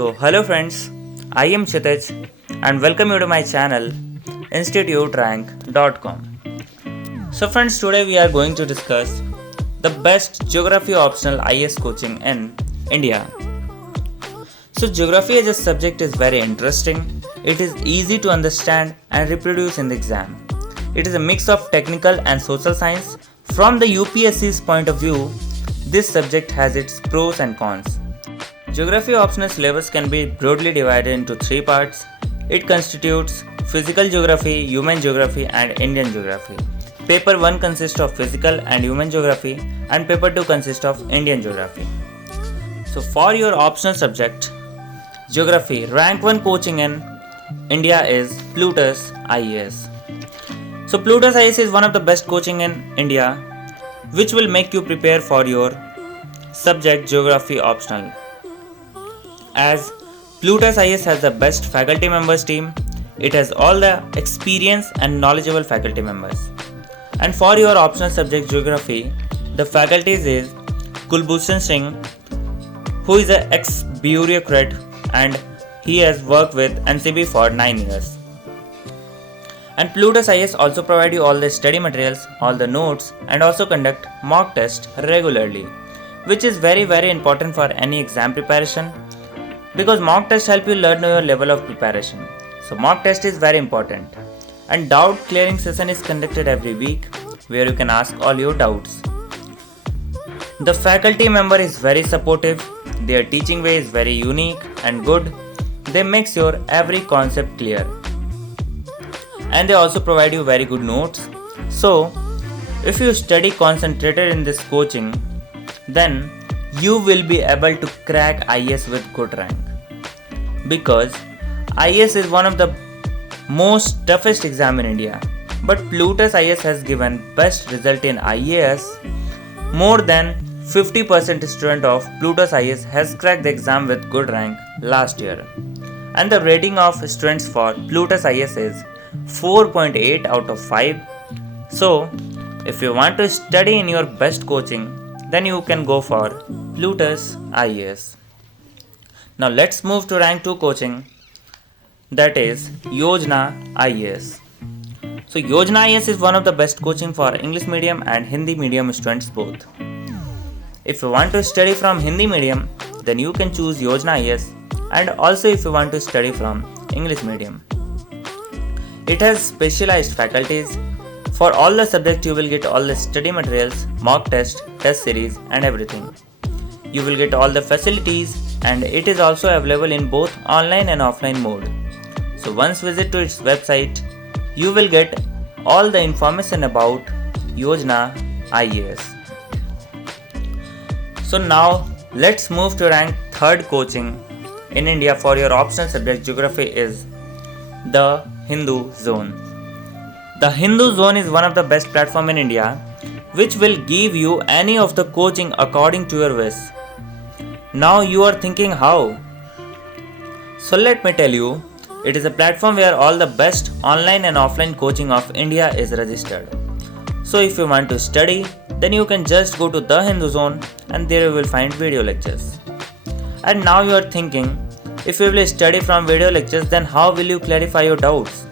Hello friends, I am Kshitij and welcome you to my channel instituterank.com. Friends, today we are going to discuss the best geography optional IS coaching in India. Geography as a subject is very interesting. It is easy to understand and reproduce in the exam. It is a mix of technical and social science. From the UPSC's point of view, this subject has its pros and cons. Geography optional syllabus can be broadly divided into three parts. It constitutes physical geography, human geography, and Indian geography. Paper 1 consists of physical and human geography, and paper 2 consists of Indian geography. For your optional subject, geography, rank 1 coaching in India is Plutus IAS. Plutus IAS is one of the best coaching in India, which will make you prepare for your subject geography optional. As Plutus IAS has the best faculty members team, it has all the experienced and knowledgeable faculty members. And for your optional subject geography, the faculties is Kulbhushan Singh, who is an ex-bureaucrat and he has worked with NCB for 9 years. And Plutus IAS also provide you all the study materials, all the notes, and also conduct mock test regularly, which is very important for any exam preparation, because mock test help you learn your level of preparation. Mock test is very important. And doubt clearing session is conducted every week, where you can ask all your doubts. The faculty member is very supportive. Their teaching way is very unique and good. They make your every concept clear. And they also provide you very good notes. So, if you study concentrated in this coaching, then you will be able to crack IAS with good rank. Because IAS is one of the most toughest exam in India. But Plutus IAS has given best result in IAS. More than 50% student of Plutus IAS has cracked the exam with good rank last year. And the rating of students for Plutus IAS is 4.8 out of 5. So, if you want to study in your best coaching, then you can go for Plutus IAS. Now let's move to rank 2 coaching, that is Yojana IAS. Yojana IAS is one of the best coaching for English medium and Hindi medium students both. If you want to study from Hindi medium, then you can choose Yojana IAS, and also if you want to study from English medium. It has specialized faculties. For all the subjects you will get all the study materials, mock test, test series and everything. You will get all the facilities, and it is also available in both online and offline mode. Once visit to its website, you will get all the information about Yojana IAS. Now let's move to rank 3rd coaching in India for your optional subject geography is the Hindu Zone. The Hindu Zone is one of the best platform in India, which will give you any of the coaching according to your wish. Now you are thinking how? Let me tell you, it is a platform where all the best online and offline coaching of India is registered. If you want to study, then you can just go to the Hindu Zone and there you will find video lectures. And now you are thinking, if you will study from video lectures, then how will you clarify your doubts?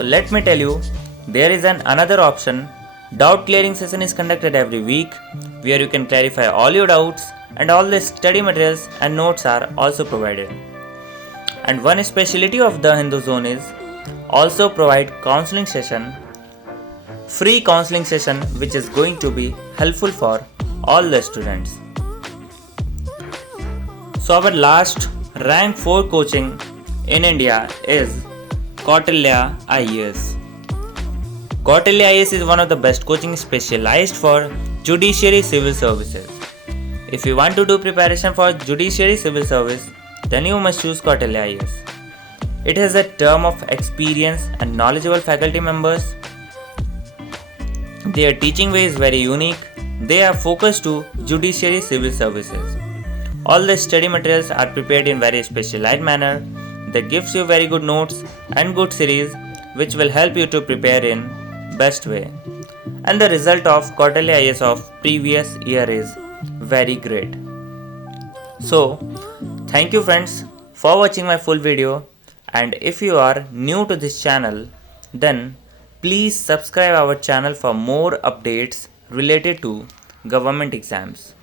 Let me tell you, there is another option. Doubt clearing session is conducted every week, where you can clarify all your doubts, and all the study materials and notes are also provided. And one specialty of the Hindu Zone is also provide counseling session, free counseling session, which is going to be helpful for all the students. Our last rank 4 coaching in India is Kautilya IAS. Kautilya IAS is one of the best coaching specialized for judiciary civil services. If you want to do preparation for judiciary civil service, then you must choose Kautilya IAS. It has a term of experience and knowledgeable faculty members. Their teaching way is very unique. They are focused to judiciary civil services. All the study materials are prepared in very specialized manner. They gives you very good notes and good series, which will help you to prepare in best way. And the result of Kautilya IAS of previous year is very great. Thank you friends for watching my full video, and if you are new to this channel, then please subscribe our channel for more updates related to government exams.